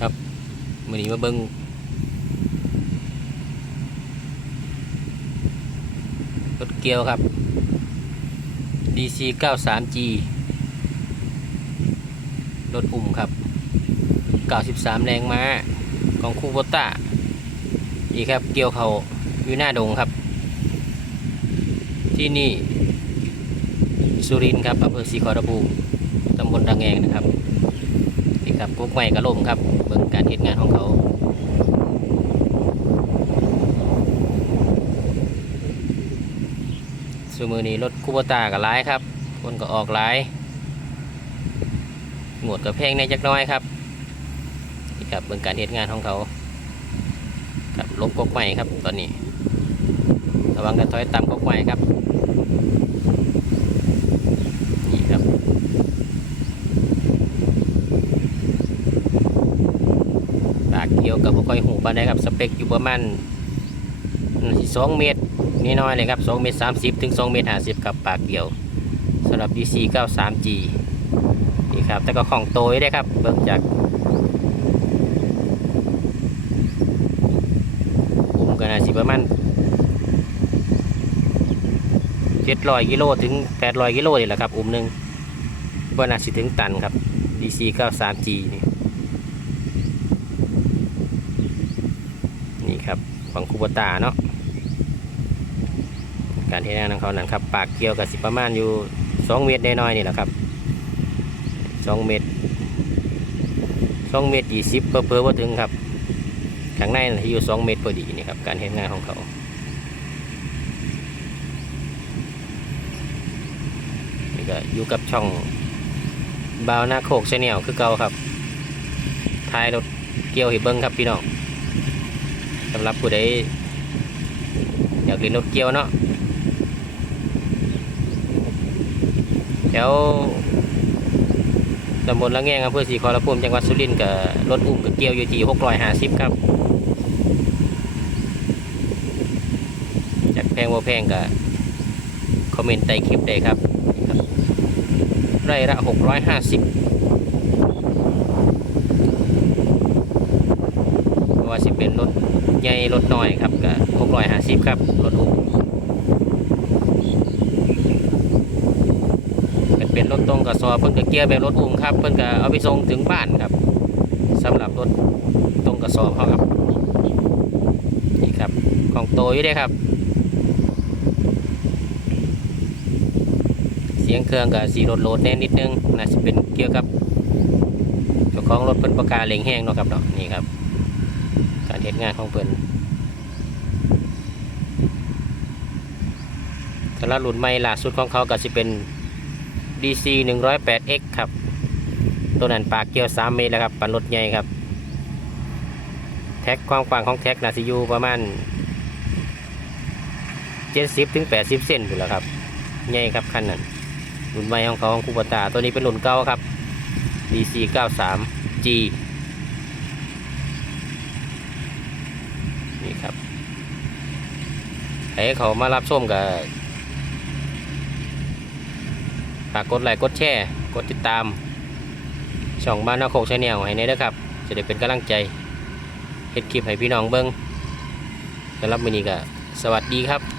ครับมือนี้มาเบิงรถเกียวครับ DC 93G รถอุ่มครับ 93 แรงม้าของคูโบต้านี่ครับเกี่ยวเขาอยู่หน้าดงครับ ที่นี่ สุรินทร์ครับอำเภอศรีขอรภูมิตำบลดังแงงนะครับนี่ครับกุ๊กใหม่กระลมครับ บิ่งการเหตุงานของเขาสมือนี้รถคูบตากับร้ายครับ คนก็ออกร้ายหมวดกับแพงในจักน้อยครับนี่ครับเบิ่งการเหตุงานของเขาครับลบกกใหม่ครับตอนนี้ ระวังกระถอยต่ำกกใหม่ครับนี่ครับ ปากเกี่ ยวกับบ่ค่อยหูปานใดครับสเปคอยู่ประมาณสองเมตรนี่น้อยเลยครับสองเมตรสามสิบถึงสองเมตรห้าสิบกับปากเกี่ยวสำหรับ DC 93G นี่ครับแต่ก็ของโตยได้ครับเบิ่งจากอุ้มกันนะสิประมาณเจ็ดร้อยกิโลถึงแปดร้อยกิโลนี่แหละครับ อุ้มหนึ่งว่าน่าสิถึงตันครับ DC 93G นี่ นี่ ครับของคูโบตาเนาะการเทงานของเขานั่นครับปากเกี่ยวกับสิประมาณอยู่สองเมตรน้อยๆนี่แหละครับสองเมตรสองเมตรยี่สิบเพิ่มว่าถึงครับข้างในที่อยู่สองเมตรพอดีนี่ครับการเทงานของเขานี่ก็อยู่กับช่องบาวนาโคกชแนลคือเก่าครับท้ายรถเกี่ยวให้เบิ้งครับพี่น้องำหรับผู้ใดอยากเรียนรถเกียวเนาะแถวตำบลละแงงอำเภอศรีขอรภูมิจังหวัดสุรินทร์กับรถอุ้มกับเกียวอยู่ที่หกร้อยห้าสิบครับจากแพงว่าแพงกับคอมเมนต์ใต้คลิปได้ครับรับไร่ละหกร้อยห้าสิบว่าสิเป็นรถ ใหญ่รถน้อยครับก็หกร้อยห้าสิบครับรถอุ้มเป็นเป็นรถตรงกับซอเพิ่นก็เกียร์แบบรถอุ้มครับเพิ่นก็เอาไปส่งถึงบ้านครับสำหรับรถตรงกับซอเขาครับนี่ครับของโตอยู่เด้ครับ เสียงเครื่องกับสีรถโหลดแน่นิดนึงน่าจะเป็นเกี่ยวกับเจ้าของรถเพิ่นประกาศเล็งแห้งเนาะครับเนาะนี่ครับ การเหตุงานของเพิ่นสำหรับรุ่นใหม่ล่าสุดของเขาก็จะเป็น DC 108X ครับ ตัวนั้นปากเกี่ยว 3 เมตรแล้วครับ ปันรถใหญ่ครับ แท็กความกว้างของแท็กนาซิยูประมาณ 70ถึง80 เซนอยู่แล้วครับ ใหญ่ครับคันนั้นรุ่นใหม่ของเขาของคูปตา ตัวนี้เป็นรุ่นเก่าครับ DC 93G นี่ครับ ให้เขามารับชมกับฝากกดไลค์กดแชร์กดติดตาม ช่องบ้านนาโคกชาแนลให้ในนะครับ จะได้เป็นกำลังใจเฮ็ดคลิปให้พี่น้องเบิ้งสำหรับวันนี้ก็สวัสดีครับ